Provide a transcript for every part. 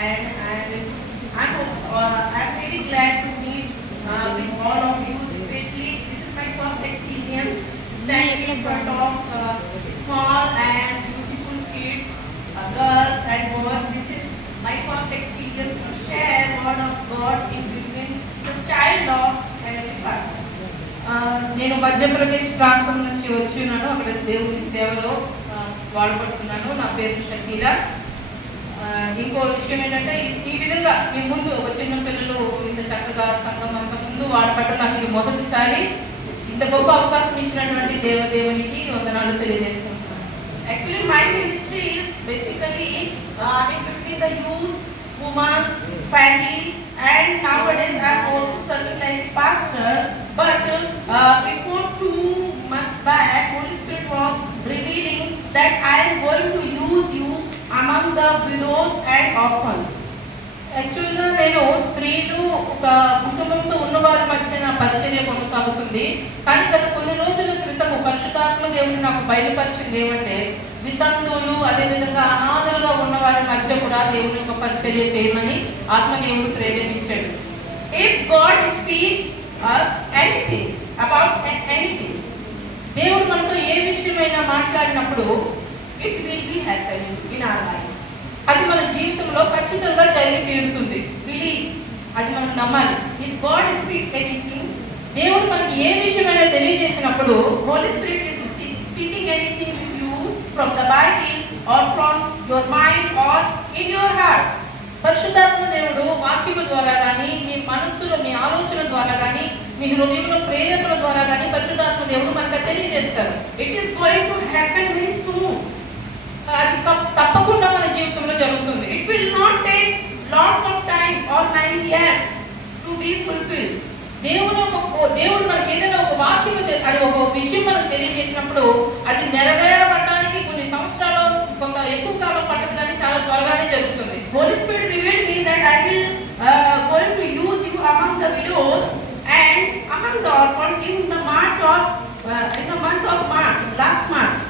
I'm really glad to meet with all of you. Especially, this is my first experience standing in front of small and beautiful kids, girls and boys. This is my first experience to share word of God in between the child of Heavenly Father. నేను మధ్యప్రదేశ్ ప్రాంతం నుంచి వచ్చి ఉన్నాను. అక్కడ దేవుని సేవలో వాడబడుతున్నాను. నా పేరు షకీల. ఇంకో విషయం ఏంటంటే, ఈ విధంగా మీ ముందు ఒక చిన్న పిల్లలు ఇంత చక్కగా సంఘం అంత ముందు వాడబడ్డం నాకు ఇది మొదటిసారి. ఇంత గొప్ప అవకాశం ఇచ్చినటువంటి దేవదేవునికి వందనాలు తెలియజేసుకుంటున్నాను. Actually, my ministry is basically in between the youth, women, family, and nowadays I am also serving like a pastor. But before 2 months back, Holy Spirit was revealing that I am going to use you among the widows and orphans. యాక్చువల్గా నేను స్త్రీలు ఒక కుటుంబంతో ఉన్నవారి మధ్య నా పరిచర్య కొనసాగుతుంది. కానీ గత కొన్ని రోజుల క్రితము పరిశుద్ధాత్మ దేవుడు నాకు బయలుపరిచింది ఏమంటే, వితంతువులు అదేవిధంగా అనాథలుగా ఉన్నవారి మధ్య కూడా దేవుని యొక్క పరిచర్య చేయమని ఆత్మదేవుడు ప్రేరేపించాడు. If God speaks us anything about anything, దేవుడు మనతో ఏ విషయమైనా మాట్లాడినప్పుడు it will be happening in our life. అది మన జీవితంలో ఖచ్చితంగా జరిగి తీరుతుంది. Believe. అది మనం నమ్మాలి. If God speaks anything, దేవుడు మనకి ఏ విషయమైనా తెలియజేసినప్పుడు, Holy Spirit is speaking anything to you from the Bible or from your mind or in your heart. పరిశుద్ధాత్మ దేవుడు వాక్యము ద్వారా కానీ, మీ మనస్సులో మీ ఆలోచన ద్వారా కానీ, మీ హృదయంలో ప్రేరేపణ ద్వారా కానీ పరిశుద్ధాత్మ దేవుడు మనకు తెలియజేస్తారు. It is going to happen very soon. అది తప్పకుండా మన జీవితంలో జరుగుతుంది. It will not take lots of time or many years to be fulfilled. దేవుడు మనకి ఏదైనా ఒక వాక్యం, అది ఒక విషయం మనకు తెలియజేసినప్పుడు అది నెరవేరబడడానికి కొన్ని సంవత్సరాలు, కొంత ఎక్కువ కాలం పట్టదు, కానీ చాలా త్వరగానే జరుగుతుంది. Holy Spirit revealed me that I will going to use you among the widows and among the orphans in the month of March, last March.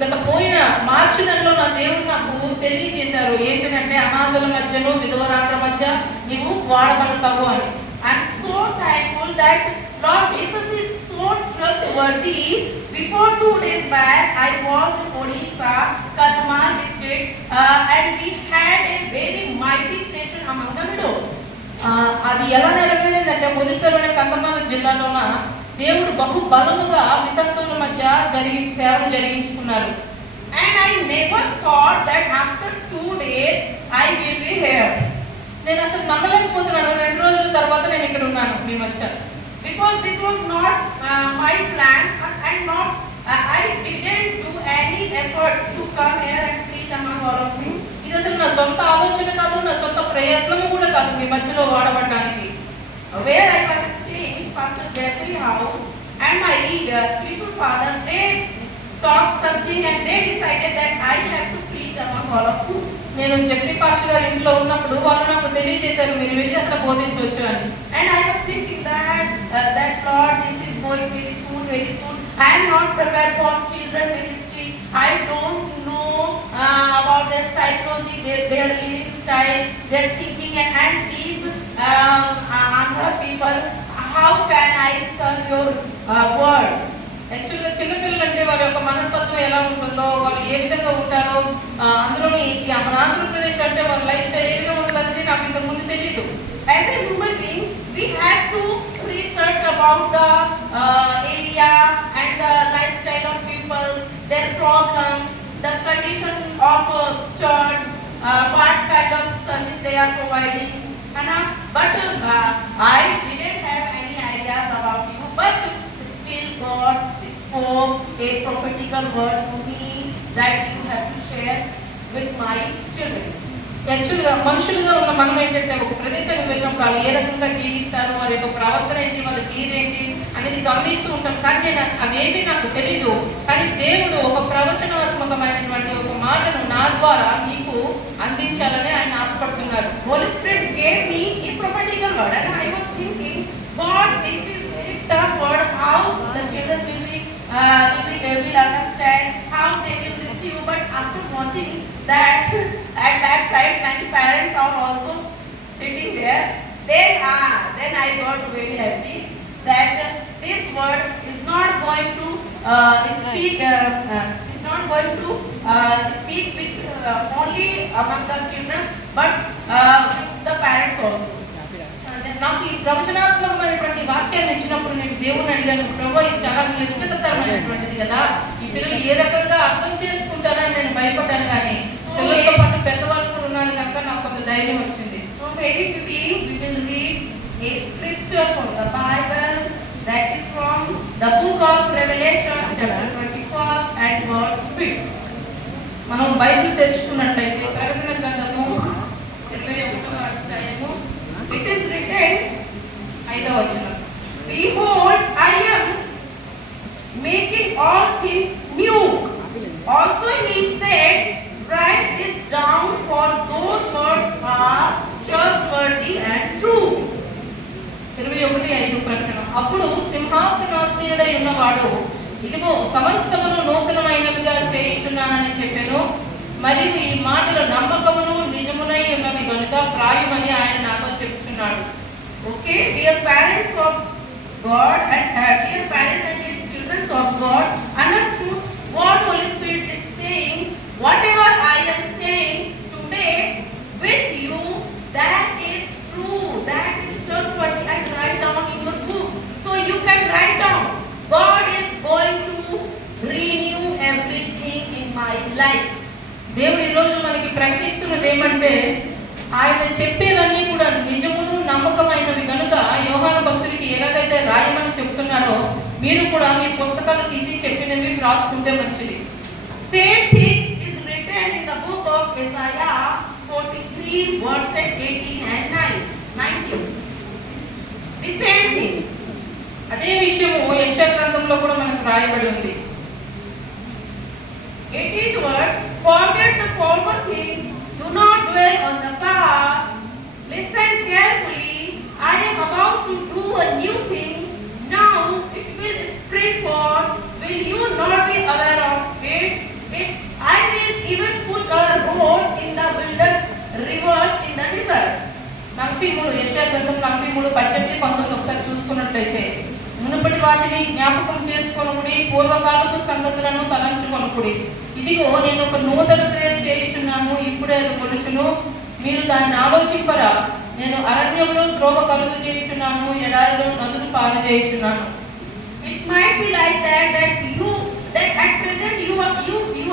గత పోయిన మార్చి నెలలో నా దేవుడు నాకు తెలియజేశారు ఏంటంటే, అనాథల మధ్యను విధవరాండ్ర మధ్య నీవు వాడబడతావు అని. I'm so thankful that Lord Jesus is so trustworthy. Before 2 days back, I was in Odisha, Kadma district, and we had a very mighty session among the widows. అది ఎలా నెరవేరిందంటే, ఒరిస్సాలోని కందమాల జిల్లాలోన దేవుడు బహు బలముగా వితంతువుల మధ్య సేవను జరిగించుకున్నారు. And I never thought that after 2 days I will be here. నేను అసలు నమ్మలేకపోతున్నాను, 2 రోజుల తర్వాత నేను ఇక్కడ ఉన్నాను మీ మధ్య. Because this was not my plan, and not I didn't do any effort to come here and preach among all of you. ఇది అసలు నా సొంత ఆలోచన కాదు, నా సొంత ప్రయత్నము కూడా కాదు మీ మధ్యలో వాడబడడానికి. Where I was staying, Pastor Jeffrey House and my spiritual father, they talked something and they decided that I have to preach among all of you. నేను జెఫ్రీ పాస్టర్ గారి ఇంట్లో ఉన్నప్పుడు వాళ్ళు నాకు తెలియజేశారు, మీరు వెళ్ళి అక్కడ బోధించవచ్చు అని. And I was thinking that Lord, this is going very soon. I am not prepared for children ministry. I don't know about their psychology, their living style, their thinking, and these Andhra people. How can I serve your word? యాక్చువల్గా చిన్నపిల్లలు అంటే వారి యొక్క మనస్తత్వం ఎలా ఉంటుందో, వాళ్ళు ఏ విధంగా ఉంటారో, అందులోని మన ఆంధ్రప్రదేశ్ అంటే వారి లైఫ్ స్టైల్ ఏ విధంగా ఉంటుంది అనేది నాకు ఇంతకు ముందు తెలియదు. As a human being, we have to research about the area and the lifestyle of people, their problems, the condition of church, what kind of service they are providing. But I didn't have any ideas about you. But still, God spoke a prophetical word to me that you have to share with my children. యాక్చువల్గా మనుషులుగా ఉన్న మనం ఏంటంటే, ఒక ప్రదేశానికి వెళ్ళినప్పుడు వాళ్ళు ఏ రకంగా జీవిస్తారు, వారి యొక్క ప్రవర్తన ఏంటి, వాళ్ళ తీరేంటి అనేది గమనిస్తూ ఉంటాం. కానీ నేను అవేమీ నాకు తెలీదు. కానీ దేవుడు ఒక ప్రవచనాత్మకమైనటువంటి ఒక మాటను నా ద్వారా మీకు అందించాలని ఆయన ఆశపడుతున్నారు. Holy Spirit gave me a prophetical word, and I was thinking, God, this is very tough word. How the children will understand, how they will receive. But after watching that at that side many parents are also sitting there. Then I got very happy that this word is not going to is not going to speak with only among the children, but with the parents also. నాకు ఈ ప్రవచనాత్మకమైనటువంటి వాక్యాన్ని ఇచ్చినప్పుడు నేను దేవుని అడిగాను, ప్రభు ఇది చాలా క్లిష్టతరమైనటువంటిది కదా, ఈ పిల్లలు ఏ రకంగా అర్థం చేసుకుంటారని నేను భయపడ్డాను, కానీ పిల్లలతో పాటు పెద్దవాళ్ళు కూడా ఉన్నారు కనుక నాకు కొంత ధైర్యం వచ్చింది. So very quickly we will read a scripture from the Bible, that is from the book of Revelation chapter 21 and verse 5. మనం బైబిల్ తెరుచుకున్నట్లయితే ప్రకటన గ్రంథము 21వ అధ్యాయము, it is written, 5వ వచనం, behold, I am making all things new. Also he said, write this down, for those words are trustworthy and true. 21:5 ప్రకటన. అప్పుడు సింహాసనాసీనుడై ఉన్నవాడు, ఇదిగో సమస్తమును నూతనమైనవిగా చేయుచున్నానని చెప్పెను, మరియు ఈ మాటలు నమ్మకమును నిజమునై ఉన్నవి కనుక ప్రాయమని ఆయన నాతో చెప్తున్నాడు. Okay, dear parents of God and dear parents and dear children of God, understood what Holy Spirit is saying. Whatever I am saying today with you, that is true, that is just what I write down in your book. So you can write down. God is going to renew everything in my life. దేవుడు ఈరోజు మనకి ప్రకటిస్తున్నది ఏమంటే, ఆయన చెప్పేవన్నీ కూడా నిజమును నమ్మకమైనవి కనుక యోహాను భక్తుడికి ఎలాగైతే రాయమని చెప్తున్నారో, మీరు కూడా మీ పుస్తకాలు తీసి చెప్పినవి రాసుకుంటే మంచిది. Same thing is written in the book of Isaiah 43 verses 18 and 19. The same thing. అదే విషయము యెషయా గ్రంథంలో కూడా మనకు రాయబడి ఉంది. 18th word, forget the former things, do not dwell on the past. Listen carefully, I am about to do a new thing. Now it will spring forth. Will you not be aware of it? I will even put a road in the wilderness, rivers in the desert. 43 యెషయా గ్రంథం 43 18 19 ఒకసారి చూసుకున్నట్లయితే, మునుపటి వాటిని జ్ఞాపకం చేసుకొనుకుడి, పూర్వకాలపు సంగతులను తలంచుకొనుకుడి. ఇదిగో నేను ఒక నూతన క్రియ చేయుచున్నాను, ఇప్పుడే అది మొలుచును, మీరు దాన్ని ఆలోచింపరా. నేను అరణ్యములో త్రోవ కలుగు చేయుచున్నాను, ఎడారిలో నదులు పారు చేయుచున్నాను. It might be like that at present you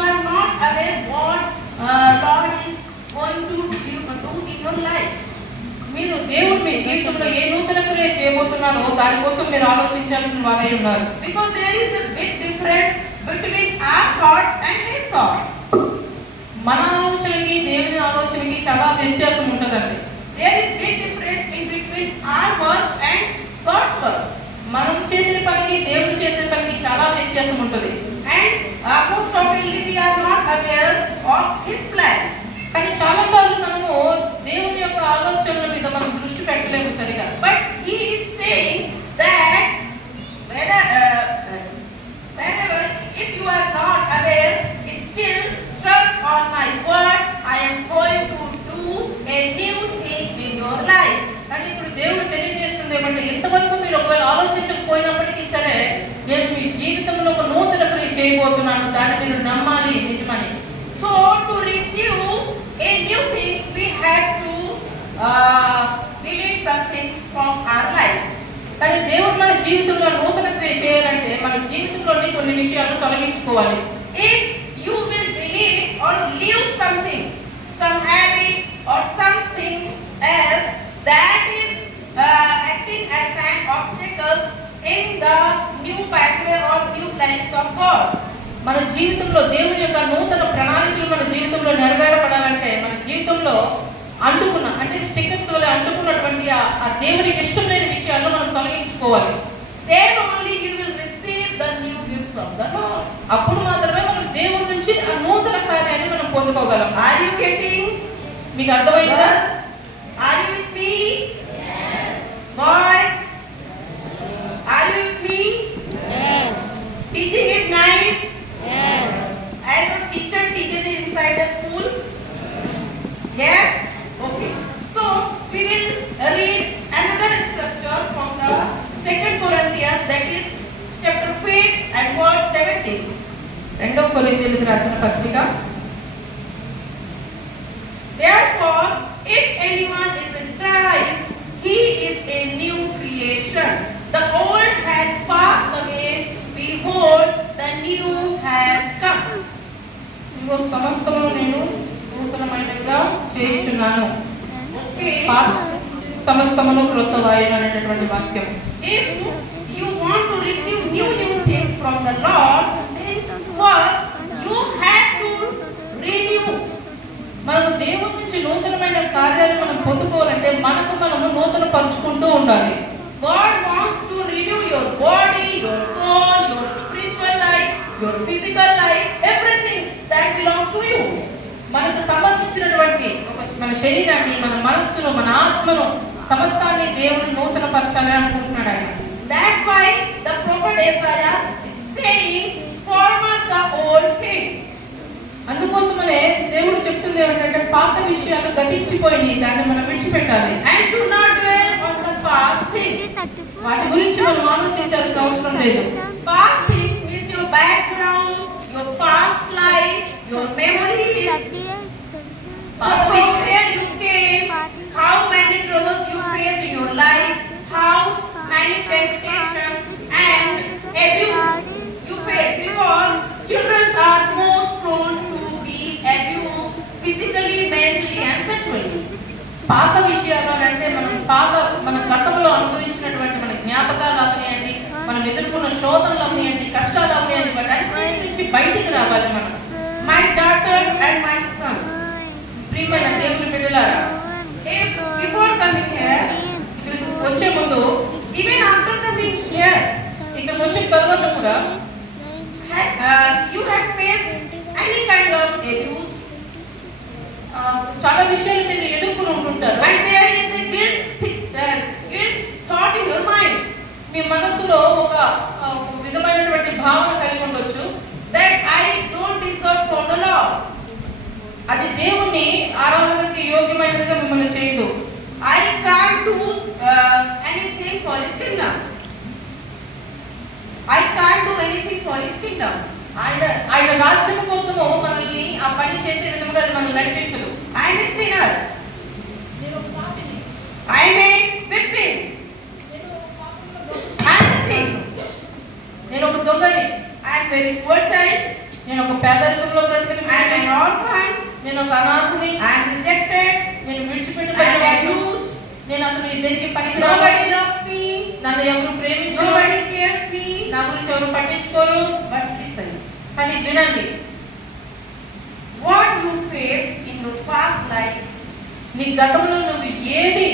are not aware what Lord is going to do in your life. మీరు దేవుడు మీ జీవితంలో ఏ నూతన క్రియ చేయబోతున్నారో దానికోసం మీరు ఆలోచించాల్సిన వారై ఉన్నారు. Because there is a big difference between our thoughts and His thoughts. మన ఆలోచనకి దేవుని ఆలోచనకి చాలా వ్యత్యాసం ఉంటుందండి. There is big difference in between our words and God's words. మనం చేసే పనికి దేవుడు చేసే పనికి చాలా వ్యత్యాసం ఉంటుంది. And most oftenly we are not aware of His plan. కానీ చాలాసార్లు మనము దేవుని యొక్క ఆలోచనల మీద మనం దృష్టి పెట్టలేము సరిగా. But He is saying that whenever if you are not aware, still trust on my word. I am going to do a new thing in your life. కానీ ఇప్పుడు దేవుడు తెలియజేస్తుంది ఏమంటే, ఇంతవరకు మీరు ఒకవేళ ఆలోచించకపోయినప్పటికీ సరే, నేను మీ జీవితంలో ఒక నూతన క్రియ చేయబోతున్నాను, దాన్ని మీరు నమ్మాలి నిజమని. So to receive a new thing, we have to delete some things from our life. కానీ దేవుడు మన జీవితంలో నూతన క్రియ చేయాలంటే మన జీవితంలోని కొన్ని విషయాలను తొలగించుకోవాలి. If you will delete or leave something, some habit or something else that is acting as an obstacle in the new pathway or new plans of God. మన జీవితంలో దేవుని యొక్క నూతన ప్రణాళికలు మన జీవితంలో నెరవేరపడాలంటే మన జీవితంలో అంటుకున్న అంటే స్టిక్కర్స్ వల్ల అంటుకున్నటువంటి ఆ దేవునికి ఇష్టం లేని విషయాలను మనం తొలగించుకోవాలి. Then only you will receive the new gifts of the Lord. అప్పుడు మాత్రమే మనం దేవుని నుంచి ఆ నూతన కార్యాన్ని మనం పొందుకోగలం. Are you getting? మీకు అర్థమైందా? Are you with me? Yes. Boys, are you with me? Yes. Teaching is nice. Yes. As a teacher teaches inside the school, రెండవ కొరింథీయులకు రాసిన పత్రిక. Therefore, if anyone is in Christ, he is a new creation. The old has passed away, behold, the new has come. ఇంకో సమస్తమును నేను నూతనమైనదిగా చేయుచున్నాను, Okay. సమస్తమును క్రొత్తవాయును అనేటటువంటి వాక్యం. If you want to receive new things from the Lord, then first you have to renew. మనము దేవుడి నుంచి నూతనమైన కార్యాలు మనం పొందుకోవాలంటే మనము నూతన పరుచుకుంటూ ఉండాలి. God wants to renew your body, your soul, your spiritual life, your physical life, everything that belongs to you. మనకు సంబంధించినటువంటి మన శరీరాన్ని, మన మనస్సును, మన ఆత్మను, సమస్తాన్ని దేవుడు నూతన పరచాలని అనుకుంటున్నాడు ఆయన. That's why the prophet Isaiah is saying, forget the old things. అందుకోసమనే దేవుడు చెప్తుంది ఏమంటే పాత విషయాలు గతించిపోయి దాన్ని మనం విడిచిపెట్టాలి. And do not dwell on the past things. వాటి గురించి మనం ఆలోచించాల్సిన అవసరం లేదు. Past things means your background, your past life, your memories. From where you came, how many troubles you faced in your life, how many temptations and abuse you faced, because children are most prone to be abused physically, mentally and sexually. పాత విషయాలు అంటే మన గతంలో అనుభవించినటువంటి మన జ్ఞాపకాలు అవనియండి, మనం ఎదుర్కొన్న శోధనలు అవనియండి, కష్టాలు అవనియండి, వాటి అన్నిటి నుంచి బయటికి రావాలి మనం. My daughter and my son, ప్రియమైన దేవుని బిడ్డలారా, if before coming here, ఇక్కడికి వచ్చే ముందు, even after coming here, ఇక్కడికి వచ్చిన తర్వాత కూడా you have faced any kind of abuse, చాలా విషయాలు మీరు ఎదుర్కొని ఉంటుంటారు. and there is a guilt thought in your mind. మీ మనసులో ఒక విధమైనటువంటి భావన కలిగి ఉండొచ్చు, that I don't deserve for the Lord. అది దేవుని ఆరాధనకి యోగ్యమైనదిగా మిమ్మల్ని చేయదు. I can't do anything for His kingdom. I can't do anything for His kingdom. ఆయన రాజ్యం కోసము మనల్ని ఆ పని చేసే విధంగా మనల్ని నడిపించదు. I am a sinner. నేను ఒక పాపిని. I am a victim. I am a thief. నేను ఒక దొంగని. I am very poor child. నేను ఒక పేదరికంలో బ్రతికిన I am బిడ్డని. an orphan. నేను ఒక అనాథని. I am rejected. నేను I am విడిచిపెట్టబడిన abused. నేను అసలు దేనికి పనికిరాను. Nobody loves me. నన్ను ఎవరు ప్రేమించరు. Nobody cares me. నా గురించి ఎవరు పట్టించుకోరు. But listen, కానీ వినండి, what you faced in your past life, నీ గతంలో నువ్వు ఏది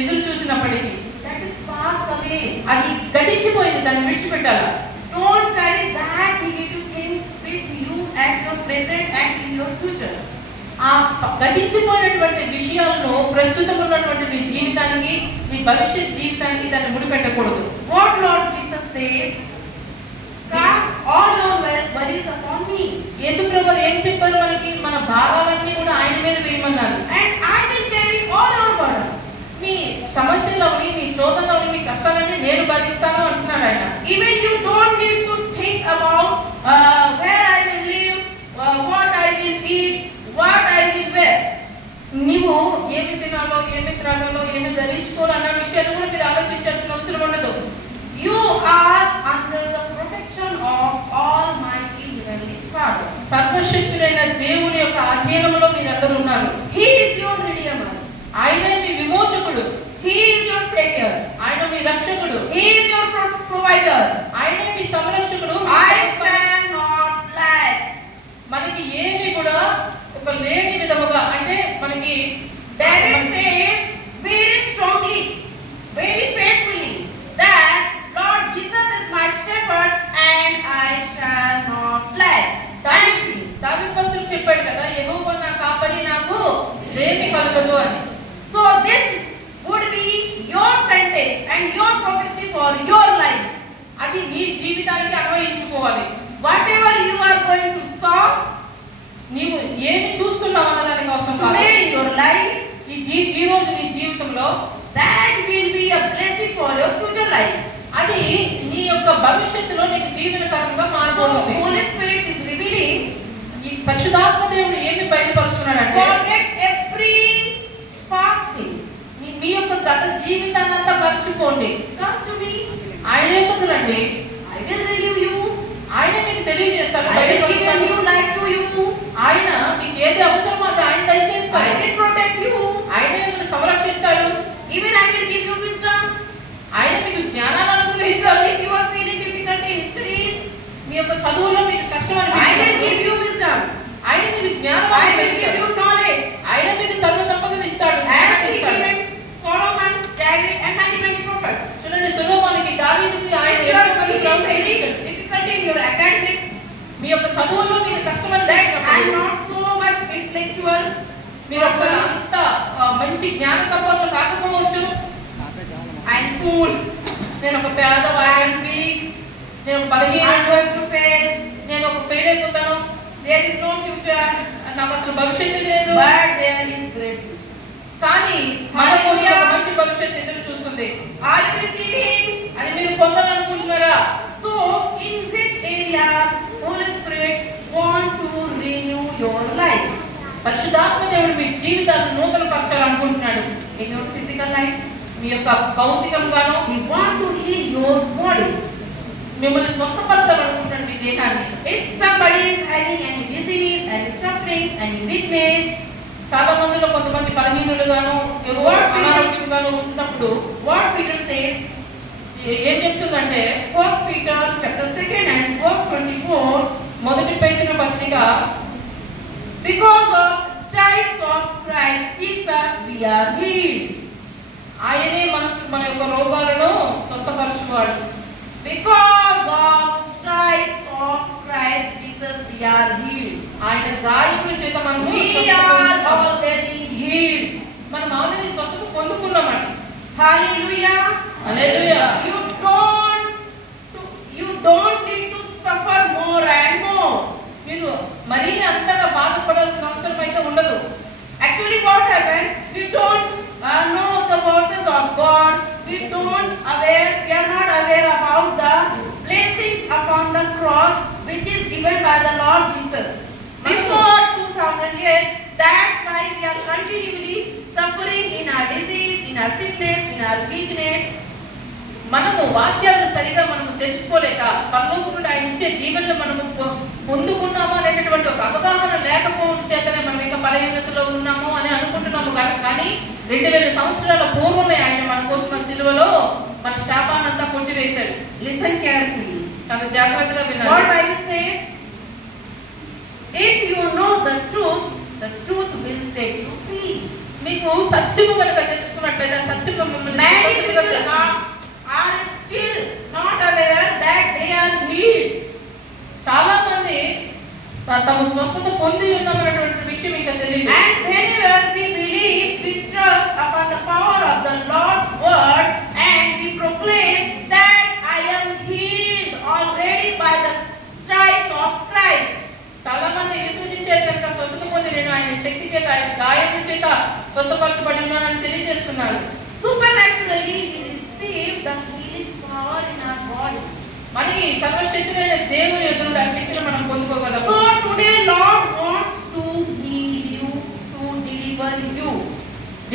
ఎదురు చూసినప్పటికీ that is passed away. అది గతించిపోయింది, దాన్ని విడిచిపెట్టాలా. Don't carry that negative things with you at your present and in your future. ఆ గతించిపోయినటువంటి విషయాలను ప్రస్తుతం ఉన్నటువంటి నీ జీవితానికి, నీ భవిష్యత్ జీవితానికి దాన్ని ముడిపెట్టకూడదు. What Lord Jesus says, cast all your worries upon me, యేసు ప్రభువు ఏం చెప్పారు మనకి? మన భారాలన్నీ కూడా ఆయన మీద వేయమన్నారు. and I will carry all your burdens. మీ సమస్యలని, మీ శోధనలని, మీ కష్టాలన్నీ నేను భరిస్తాను అంటున్నాడు ఆయన. Even you don't need to think about where I will live, what I will eat, what I will wear. నీవు ఏమి తినాలో, ఏమి త్రాగాలో, ఏమి ధరించుకోవాలో అన్న విషయాలు కూడా మీరు ఆలోచించాల్సిన అవసరం ఉండదు. You are under the protection of Almighty Heavenly Father. సర్వశక్తుడైన దేవుని యొక్క అధీనంలో మీరందరూ ఉన్నారు. He is your Redeemer. ఆయనే మీ విమోచకుడు. He is your Savior. ఆయన మీ రక్షకుడు. He is your provider. ఆయనే మీ సంరక్షకుడు. I shall not lack. మనకి ఏమి కూడా ఒక లేని విధముగా, అంటే మనకి David says very strongly, very faithfully, that Lord Jesus is my shepherd and I shall not lack anything. దావీదు భక్తుడు చెప్పాడు కదా, యెహోవా నా కాపరి, నాకు లేమి కలుగదు అని. So this would be your sentence and your prophecy for your life. అది నీ జీవితానికి అన్వయించుకోవాలి. Whatever you are going to saw నీవు ఏమి చూస్తున్నావు అన్న దాని కోసం కాదు. today in your life, ఈ రోజు నీ జీవితంలో that will be a blessing for your future life. అది నీ యొక్క భవిష్యత్తులో నీకు దీవెనకరంగా So మారిపోతుంది. Holy Spirit is revealing పరిశుద్ధాత్మ దేవుడు ఏమి బయలుపరుస్తున్నాడంటే forget every past things. మీ యొక్క గత జీవితాన్ని అంతా మర్చిపోండి. Come to me. ఆయన ఎందుకు రండి, I will renew you. ఆయన మీకు తెలియజేస్తాడు, I will give a బయలుపరుస్తాడు. new life to you. ఆయన మీకు ఏది అవసరమో అది ఆయన I దయచేస్తాడు. will protect you. ఆయన మిమ్మల్ని సంరక్షిస్తాడు. Even I will give you wisdom. ఆయన మీకు జ్ఞానాన్ని Wisdom అనుగ్రహిస్తాడు. if you are feeling difficulty in studies. మీ యొక్క చదువులో మీకు కష్టం I will అనిపించినప్పుడు give you wisdom. ఆయన మీకు జ్ఞానం I will give అనుగ్రహిస్తాడు. you knowledge. ఆయన మీకు సర్వ సంపదలు ఇస్తాడు, As జ్ఞానాన్ని he ఇస్తాడు. given Solomon, David, and many prophets. చూడండి, సొలొమోనుకి, దావీదుకి ఆయన If you are ఎంతో మంది feeling ప్రవక్తలు very ఇచ్చాడు. difficulty in your academics, మీ యొక్క చదువులో మీకు కష్టం that I am అనిపించినప్పుడు not so much intellectual, మీరు ఒక అంత మంచి జ్ఞాన సంపన్నులు కాకపోవచ్చు, I am fool, నేను ఒక I పేదవాడిని, am weak, నేను ఒక I am బలహీనుడు, going to fail, నేను ఒక ఫెయిల్ అయిపోతాను, there is no future, నాకు అసలు భవిష్యత్తు లేదు. but there is great future. కానీ మన కోసం ఒక మంచి భవిష్యత్తు ఎదురు చూస్తుంది. Are you receiving? అది మీరు పొందాలనుకుంటున్నారా? So, in which areas Holy Spirit want to renew your life? పరిశుద్ధాత్మ దేవుడు మీ జీవితాన్ని నూతన పరచాలనుకుంటున్నాడు. In your physical life, మీ యొక్క భౌతికంగాను He want to heal your body. మిమ్మల్ని స్వస్థపరచాలనుకుంటున్నాడు మీ దేహాన్ని. If somebody is having any disease, any suffering, any weakness, చాలా మందిలో కొంతమంది బలహీనులుగాను ఏవో అనారోగ్యంగాను ఉన్నప్పుడు what Peter says, ఏం చెప్తుందంటే 1 Peter chapter 2 and verse 24, మొదటి పేతురు పత్రిక, because of stripes of Christ Jesus we are healed. ఆయనే మన యొక్క రోగాలను స్వస్థపరచువాడు. Because of stripes of Christ Jesus we are healed. ఆయన గాయముల చేత మనము We are already healed. మనం ఆల్రెడీ స్వస్థత పొందుకున్నామట. Hallelujah. హల్లెలూయా. You don't need to suffer more and more. మీరు మరీ అంతగా బాధపడాల్సిన అవసరం అయితే ఉండదు. Actually what happened, we don't know the verses of God. We are not aware about the blessings upon the cross which is given by the Lord Jesus. Before 2000 years, that's why we are continually suffering in our disease, in our sickness, in our weakness. మనము వాక్యాలను సరిగా మనము తెలుసుకోలేక పరలోకం నుండి ఆయన ఇచ్చే దీవెనలు మనము పొందుకున్నాము అనేటటువంటి ఒక అవగాహన లేకపోవడం చేతనే మనం ఇంకా బలహీనతలో ఉన్నాము అని అనుకుంటున్నాము. కానీ 2000 సంవత్సరాల పూర్వమే ఆయన మన కోసం సిలువలో మన శాపాన్నంతా కొట్టివేశాడు. Listen carefully. చాలా జాగ్రత్తగా What వినాలి. Bible says, if you know the truth will set you free. మీకు సత్యము కనుక తెలుసుకున్నట్లయితే ఆ సత్యము మిమ్మల్ని Many స్వతంత్రంగా people చేస్తుంది. are still not aware that they are healed. చాలా మంది తమ స్వస్థత పొంది ఉన్నామనేటువంటి విషయం ఇంకా తెలియదు. And whenever we believe, we trust upon the power of the Lord's word and we proclaim that I am healed already by the stripes of Christ. చాలా మంది విశ్వసించారు కనుక స్వస్థత పొంది నేను ఆయన శక్తి చేత ఆయన గాయముల చేత స్వస్థపరచబడి ఉన్నానని తెలియజేస్తున్నారు. Supernaturally we receive the healing power in our body. మనకి సర్వశక్తుడైన దేవుని యొద్ద నుండి ఆ శక్తిని మనం పొందుకోగలము. So today Lord wants to heal you, to deliver you.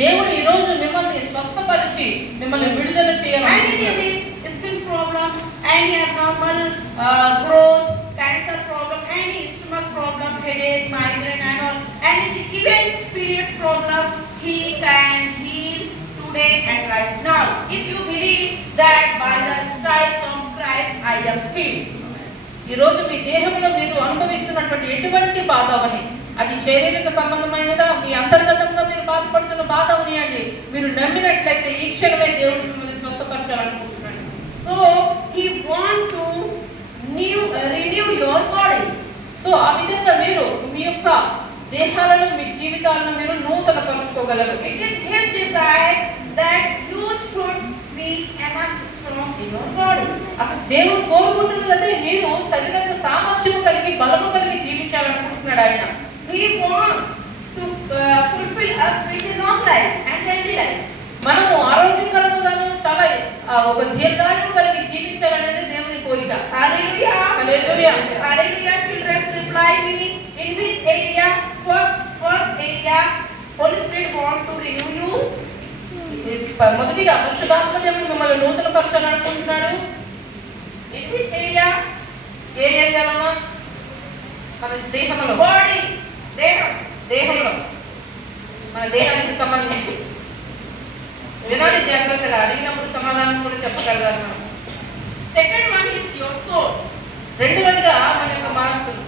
దేవుడు ఈ రోజు మిమ్మల్ని స్వస్థపరిచి మిమ్మల్ని విడుదల Any చేయాలనుకుంటున్నాడు. disease, skin problem, any abnormal growth, cancer problem, any stomach problem, headache, migraine and all, anything, even periods problem, He can heal today and right now. If you believe that by the stripes of Christ I am healed. ఈ రోజు మీ దేహంలో మీరు అనుభవిస్తున్నటువంటి ఎటువంటి బాధ అవని, అది శారీరక సంబంధమైనదా, మీ అంతర్గతంగా మీరు బాధపడుతున్న బాధ అవనియండి, మీరు నమ్మినట్లయితే ఈ క్షణమే దేవుడు మిమ్మల్ని స్వస్థపరచాలనుకుంటున్నాడు. So He want to renew your body. So ఆ విధంగా మీరు మీ యొక్క దేహాలను మీ జీవితాలను మీరు నూతన పరుచుకోగలరు. It is His desire that you should be enough strong in your body. అసలు దేవుడు కోరుకుంటున్నదే మీరు తగినంత సామర్థ్యం కలిగి బలము కలిగి జీవించాలనుకుంటున్నాడు ఆయన. He wants to fulfill us with a long life and healthy life. మనము ఆరోగ్యకరముగాను చాలా ఒక దీర్ఘాయువు కలిగి జీవించాలనేది దేవుని కోరిక. Hallelujah. హల్లెలూయా. Hallelujah. Children, reply me. In which Holy Spirit want to renew you. మొదటిగా పరిశుద్ధాత్మ దేవుడు మిమ్మల్ని నూతన పరచాలని అనుకుంటున్నాడు. In which area? ఏ ఏరియాలో? మన దేహంలో. Body. దేహంలో. మన దేహానికి సంబంధించి. వినాలి జాగ్రత్తగా, అడిగినప్పుడు సమాధానం కూడా చెప్పగలగాలి మనం. Second one is your soul. రెండవదిగా మన యొక్క మనస్సు.